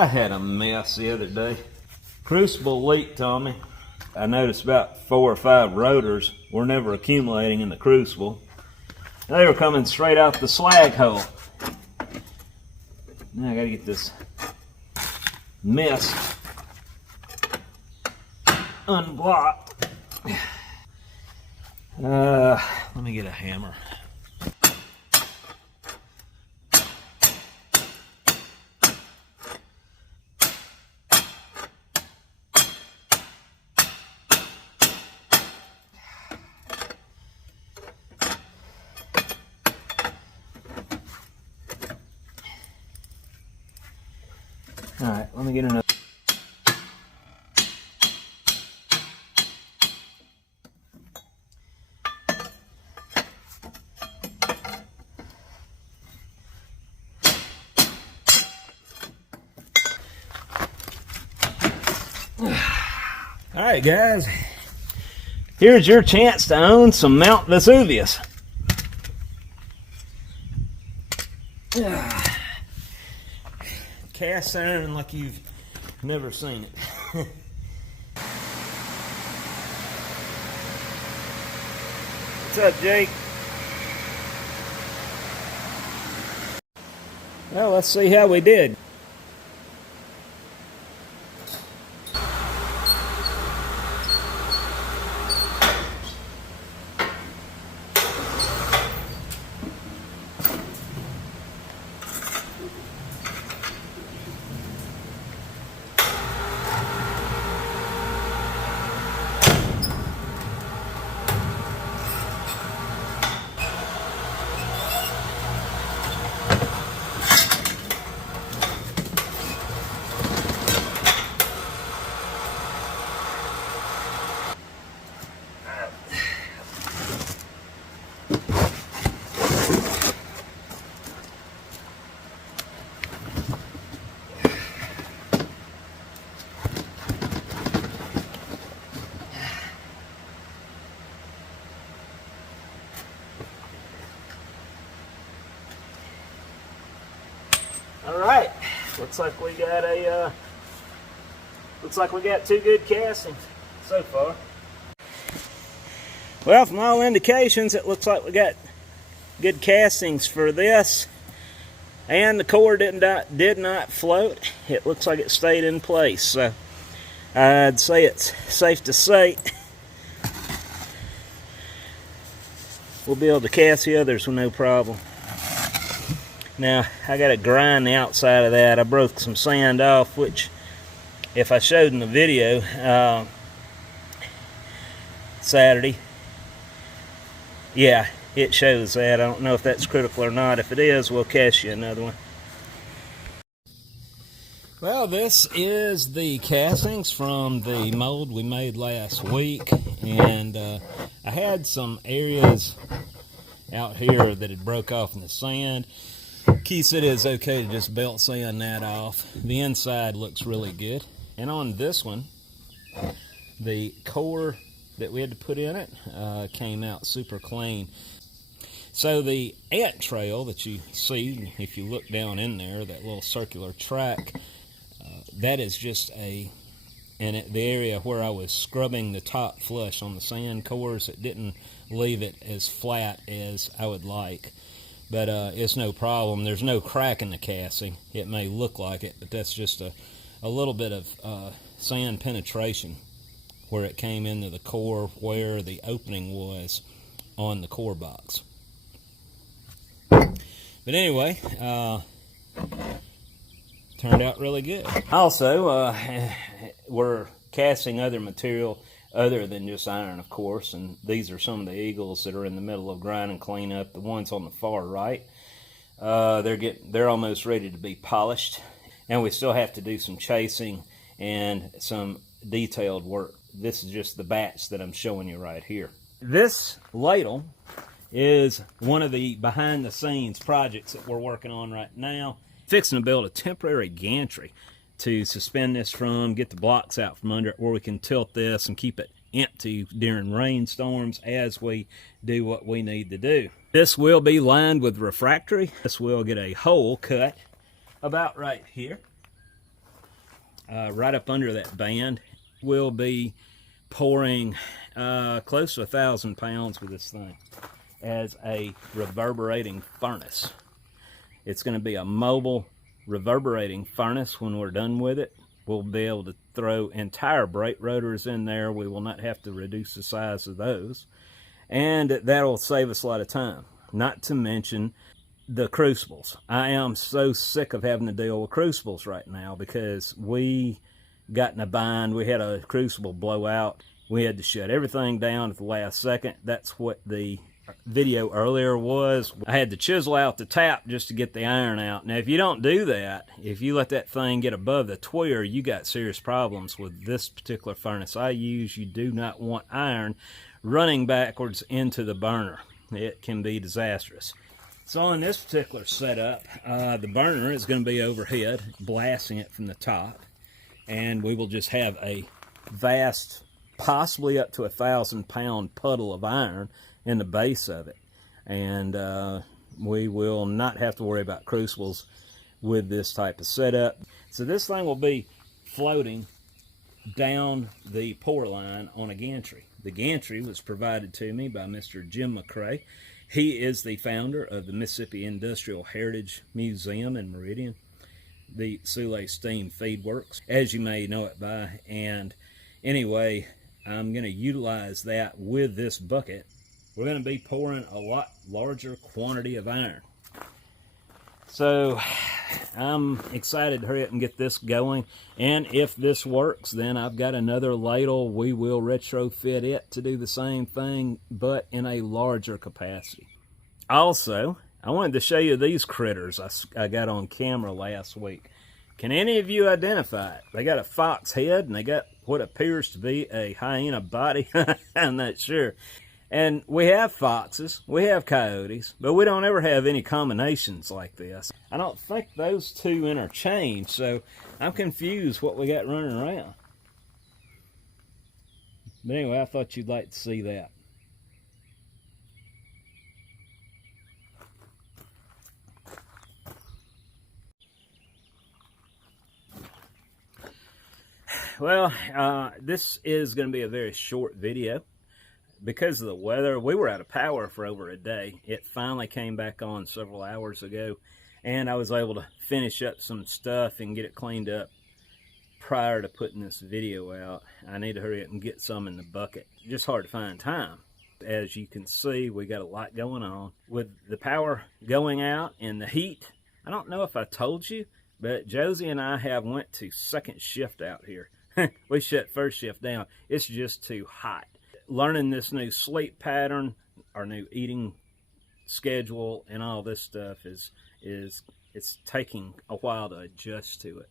I had a mess the other day. Crucible leaked on me. I noticed about 4 or 5 rotors were never accumulating in the crucible. They were coming straight out the slag hole. Now I gotta get this mess unblocked. Let me get a hammer. All right, let me get another. All right, guys, here's your chance to own some Mount Vesuvius. Cast iron like you've never seen it. What's up, Jake? Well, let's see how we did. All right, looks like we got 2 good castings so far. Well, from all indications, it looks like we got good castings for this, and the core did not float. It looks like it stayed in place, so I'd say it's safe to say we'll be able to cast the others with no problem. Now, I got to grind the outside of that. I broke some sand off, which, if I showed in the video Saturday, yeah, it shows that. I don't know if that's critical or not. If it is, we'll cast you another one. Well, this is the castings from the mold we made last week, and I had some areas out here that had broke off in the sand. Keith said it's okay to just belt sand that off. The inside looks really good. And on this one, the core that we had to put in it came out super clean. So the ant trail that you see, if you look down in there, that little circular track, that is just the area where I was scrubbing the top flush on the sand cores. It didn't leave it as flat as I would like. But it's no problem. There's no crack in the casting. It may look like it, but that's just a little bit of sand penetration where it came into the core where the opening was on the core box. But anyway, turned out really good. Also, we're casting other material other than just iron, of course, and these are some of the eagles that are in the middle of grind and clean up. The ones on the far right, they're almost ready to be polished, and we still have to do some chasing and some detailed work. This is just the batch that I'm showing you right here. This ladle is one of the behind the scenes projects that we're working on right now. Fixing to build a temporary gantry to suspend this from, get the blocks out from under it, where we can tilt this and keep it empty during rainstorms as we do what we need to do. This will be lined with refractory. This will get a hole cut about right here. right up under that band. We'll be pouring close to 1,000 pounds with this thing as a reverberating furnace. It's going to be a mobile reverberating furnace when we're done with it. We'll be able to throw entire brake rotors in there. We will not have to reduce the size of those. And that'll save us a lot of time. Not to mention the crucibles. I am so sick of having to deal with crucibles right now because we got in a bind. We had a crucible blow out. We had to shut everything down at the last second. That's what the video earlier was. I had to chisel out the tap just to get the iron out. Now, if you don't do that, if you let that thing get above the tweer, you got serious problems with this particular furnace I use. You do not want iron running backwards into the burner. It can be disastrous. So on this particular setup, the burner is going to be overhead, blasting it from the top, and we will just have a vast, possibly up to 1,000-pound puddle of iron in the base of it. And we will not have to worry about crucibles with this type of setup. So this thing will be floating down the pour line on a gantry. The gantry was provided to me by Mr. Jim McCrae. He is the founder of the Mississippi Industrial Heritage Museum in Meridian, the Soule Steam Feed Works, as you may know it by. And anyway, I'm going to utilize that with this bucket. We're going to be pouring a lot larger quantity of iron. So I'm excited to hurry up and get this going. And if this works, then I've got another ladle. We will retrofit it to do the same thing, but in a larger capacity. Also, I wanted to show you these critters I got on camera last week. Can any of you identify it? They got a fox head and they got what appears to be a hyena body. I'm not sure. And we have foxes, we have coyotes, but we don't ever have any combinations like this. I don't think those two interchange, so I'm confused what we got running around. But anyway, I thought you'd like to see that. Well, this is going to be a very short video. Because of the weather, we were out of power for over a day. It finally came back on several hours ago, and I was able to finish up some stuff and get it cleaned up prior to putting this video out. I need to hurry up and get some in the bucket. Just hard to find time. As you can see, we got a lot going on. With the power going out and the heat, I don't know if I told you, but Josie and I have went to second shift out here. We shut first shift down. It's just too hot. Learning this new sleep pattern, our new eating schedule, and all this stuff it's taking a while to adjust to it.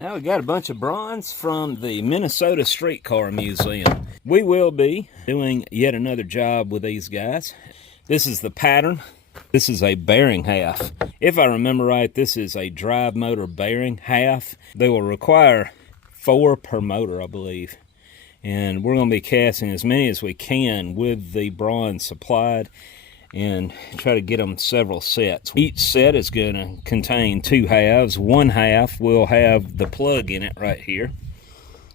Now we got a bunch of bronze from the Minnesota Streetcar Museum. We will be doing yet another job with these guys. This is the pattern. This is a bearing half. If I remember right, this is a drive motor bearing half. They will require 4 per motor, I believe. And we're going to be casting as many as we can with the bronze supplied and try to get them several sets. Each set is going to contain 2 halves. One half will have the plug in it right here.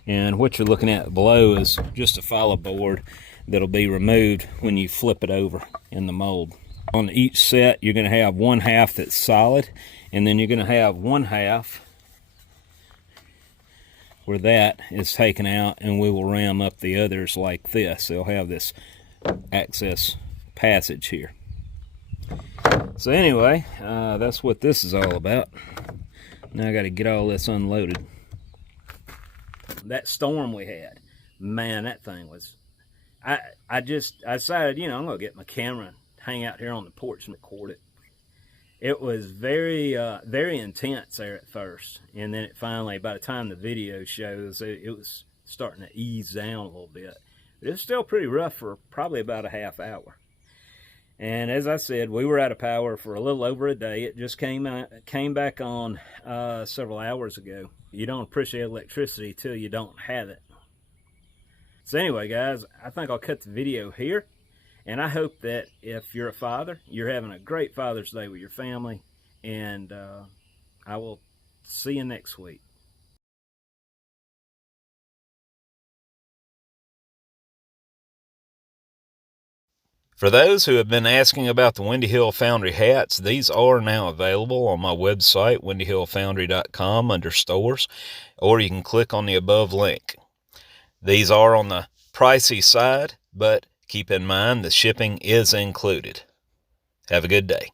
And what you're looking at below is just a follow board that'll be removed when you flip it over in the mold. On each set, you're going to have 1 half that's solid, and then you're going to have 1 half where that is taken out, and we will ram up the others like this. They'll have this access passage here. So anyway, that's what this is all about. Now I got to get all this unloaded. That storm we had, man, that thing was, I decided, you know, I'm going to get my camera and hang out here on the porch and record it. It was very intense there at first, and then it finally, by the time the video shows, it was starting to ease down a little bit. But it was still pretty rough for probably about a half hour. And as I said, we were out of power for a little over a day. It just came back on several hours ago. You don't appreciate electricity till you don't have it. So anyway, guys, I think I'll cut the video here. And I hope that if you're a father, you're having a great Father's Day with your family. And I will See you next week. For those who have been asking about the Windy Hill Foundry hats, these are now available on my website, windyhillfoundry.com, under stores, or you can click on the above link. These are on the pricey side, but keep in mind the shipping is included. Have a good day.